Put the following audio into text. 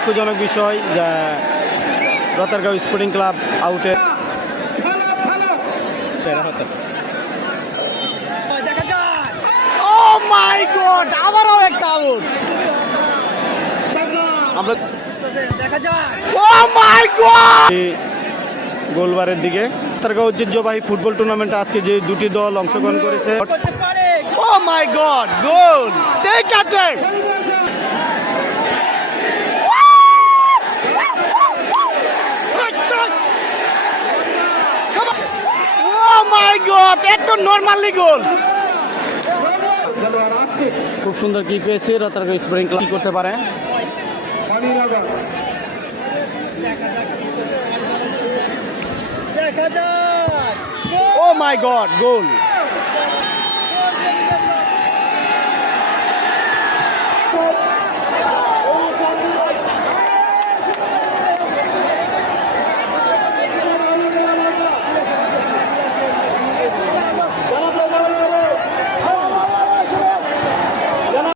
দুঃখজনক বিষয় যে রতারগাঁও স্পোর্টিং ক্লাব আউটে ও মাই গড, আবারও একটা আউট। আমরা দেখা যায় ও মাই গড গোলবারের দিকে। রতারগাঁও ঐতিহ্যবাহী ফুটবল টুর্নামেন্টে আজকে যে দুটি দল অংশগ্রহণ করেছে। ও মাই গড, গোল! ঠিক আছে, ও মাই গড, একদম নরমালি গোল। খুব সুন্দর কি পেয়েছে রতারগাঁও স্পোর্টিং ক্লাব, কি করতে পারে। ও মাই গড, গোল!